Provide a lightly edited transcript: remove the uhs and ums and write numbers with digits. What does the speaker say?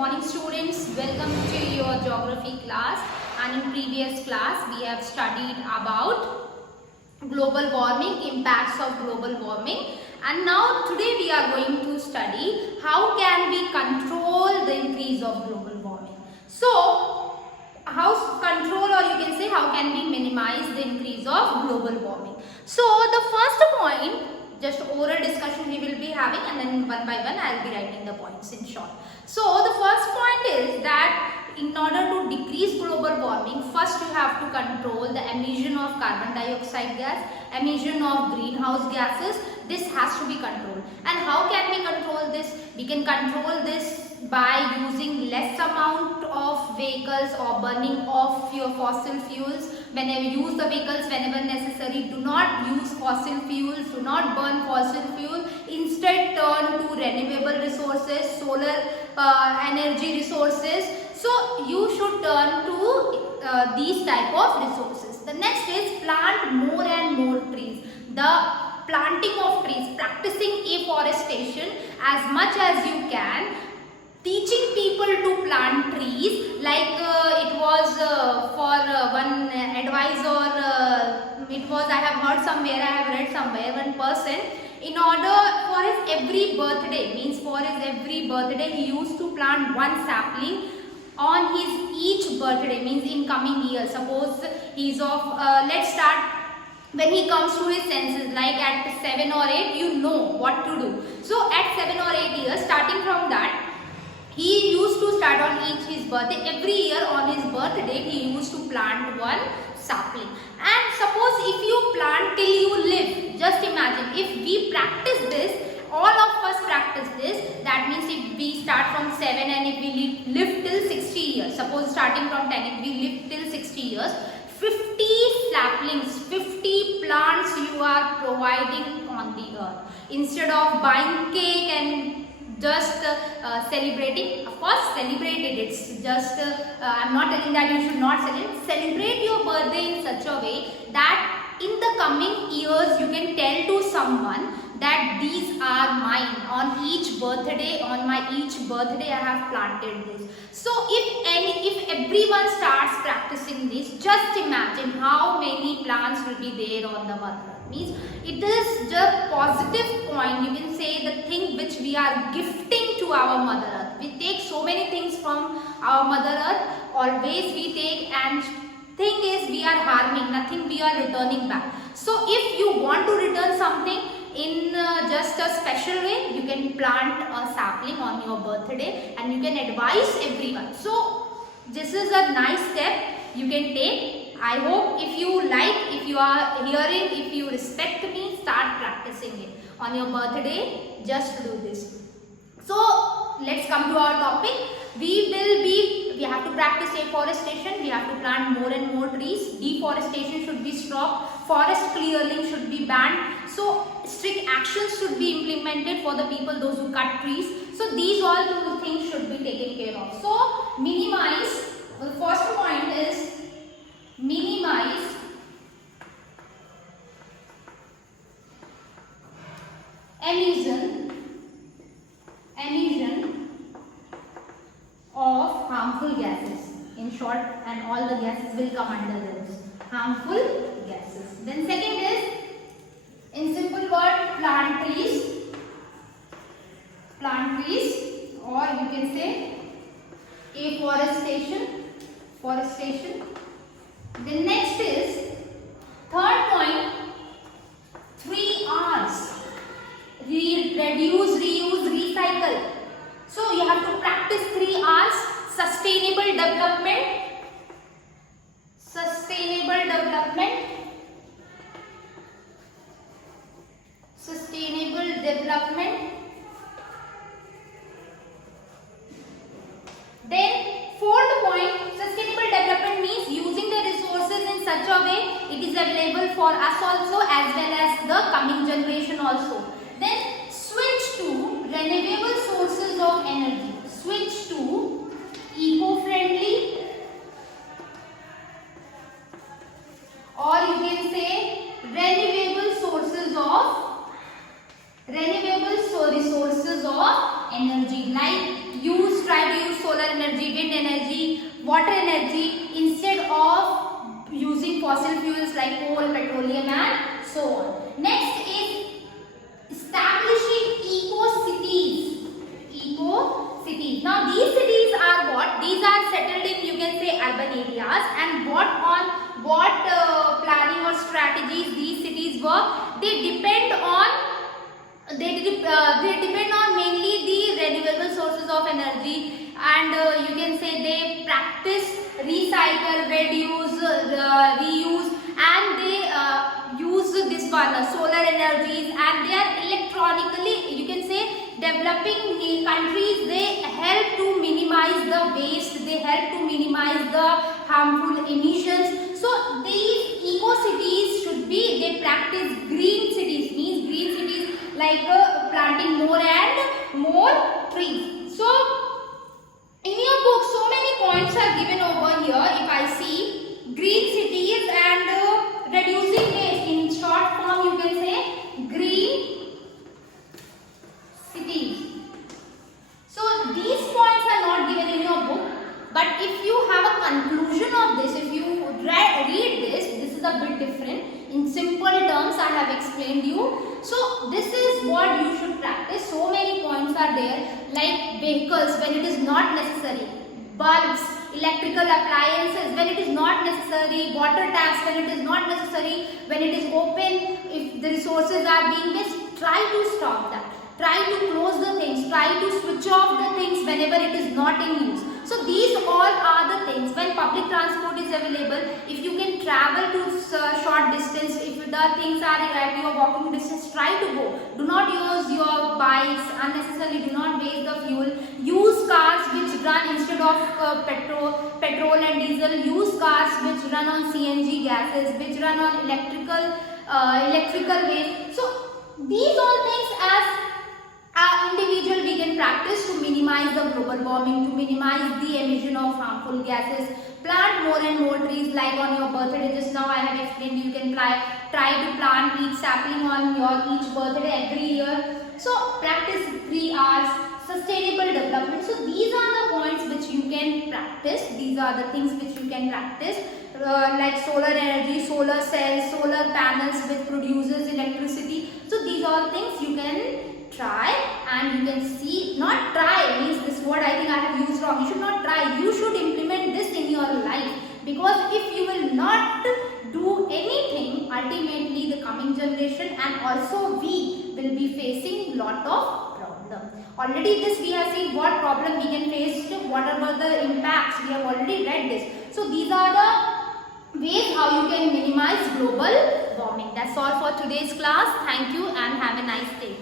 morning students, welcome to your geography class. And in previous class we have studied about global warming, impacts of global warming, and now today we are going to study how can we control the increase of global warming. So how control, or you can say how can we minimize the increase of global warming. So the first point, just oral discussion we will be having, and then one by one I will be writing the points in short. So the first point is that in order to decrease global warming, first you have to control the emission of carbon dioxide gas, emission of greenhouse gases. This has to be controlled. And how can we control this? We can control this by using less amount of vehicles or burning off your fossil fuels. Whenever you use the vehicles, whenever necessary, do not use fossil fuels, do not burn fossil fuel. Instead turn to renewable resources, solar energy resources. So you should turn to these type of resources. The next is plant more and more trees. The planting of trees, practicing afforestation as much as you can, teaching people to plant trees, like it was for one advice, or it was, I have heard somewhere, I have read somewhere, one person, in order for his every birthday, means for his every birthday he used to plant one sapling on his each birthday, means in coming year. Suppose he is of, let's start when he comes to his senses, like at 7 or 8, you know what to do. So at 7 or 8 years, starting from that, he used to start on each his birthday. Every year on his birthday, he used to plant one sapling. And suppose if you plant till you live, just imagine if we practice this, all of us practice this, that means if we start from 7 and if we live till 60 years, suppose starting from 10, if we live till 60 years, 50 saplings, 50 plants you are providing on the earth. Instead of buying cake and just celebrating, of course celebrate it, it's just, I'm not telling that you should not celebrate your birthday in such a way that in the coming years you can tell to someone that these are mine. On each birthday, on my each birthday I have planted this. So if everyone starts practicing this, just imagine how many plants will be there on the mother earth. Means it is just positive point, you can say, the thing which we are gifting to our mother earth. We take so many things from our mother earth, always we take, and thing is we are harming, nothing we are returning back. So if you want to return something in just a special way, you can plant a sapling on your birthday and you can advise everyone. So this is a nice step you can take. I hope if you like, if you are hearing, if you respect me, start practicing it. On your birthday, just do this. So let's come to our topic. We have to practice afforestation, we have to plant more and more trees, deforestation should be stopped, forest clearing should be banned. So strict actions should be implemented for the people, those who cut trees. So these all two things should be taken care of. So minimize, the first point is minimize emission of harmful gases. In short, and all the gases will come under this, harmful gases. Then second is, in simple word, plant trees, or you can say forestation. The next is, third point, 3 R's, reduce, reuse, recycle. So you have to practice 3 R's, sustainable development, Then fourth point, sustainable development means using the resources in such a way it is available for us also as well as the coming generation also. Then switch to renewable sources of energy, switch to eco-friendly, or you can say renewable sources of energy like try to use solar energy, wind energy, water energy instead of using fossil fuels like coal, petroleum and so on. Next is establishing eco-cities. Eco-cities. Now these cities are what? These are settled in, you can say, urban areas, and what planning or strategies these cities work? They depend on mainly the renewable sources of energy, and you can say they practice recycle, reduce, reuse, and they use this one solar energies, and they are electronically, you can say, developing countries. They help to minimize the waste, they help to minimize the harmful emissions. So these eco cities should be, they practice green cities, means green cities like planting more and more trees. So in your book so many points are given over here. If I see green cities and reducing waste, in short form you can say green cities. So these points are not given in your book, but if you have a conclusion of this, if you read this is a bit different. In simple terms I have explained you. So this is what you should practice. So many points are there, like vehicles when it is not necessary, bulbs, electrical appliances when it is not necessary, water taps when it is not necessary, when it is open, if the resources are being missed, try to stop that. Try to close the things, try to switch off the things whenever it is not in use. So these all are the things. When public transport is available, if you can travel to short distance, if the things are at your walking distance, try to go. Do not use your bikes unnecessarily, do not waste the fuel. Use cars which run instead of petrol and diesel. Use cars which run on CNG gases, which run on electrical waste. So these all things as individual we can practice to minimize the global warming, to minimize the emission of harmful gases. Plant more and more trees, like on your birthday. Just now I have explained you can try to plant each sapling on your each birthday every year. So practice 3 hours, sustainable development. So these are the points which you can practice. These are the things which you can practice, like solar energy, solar cells, solar panels which produces electricity. So these are things you can try, and you can see, not try means this word I think I have used wrong. You should not try, you should implement this in your life, because if you will not do anything, ultimately the coming generation and also we will be facing lot of problem. Already this we have seen what problem we can face, what are the impacts, we have already read this. So these are the ways how you can minimize global warming. That's all for today's class. Thank you and have a nice day.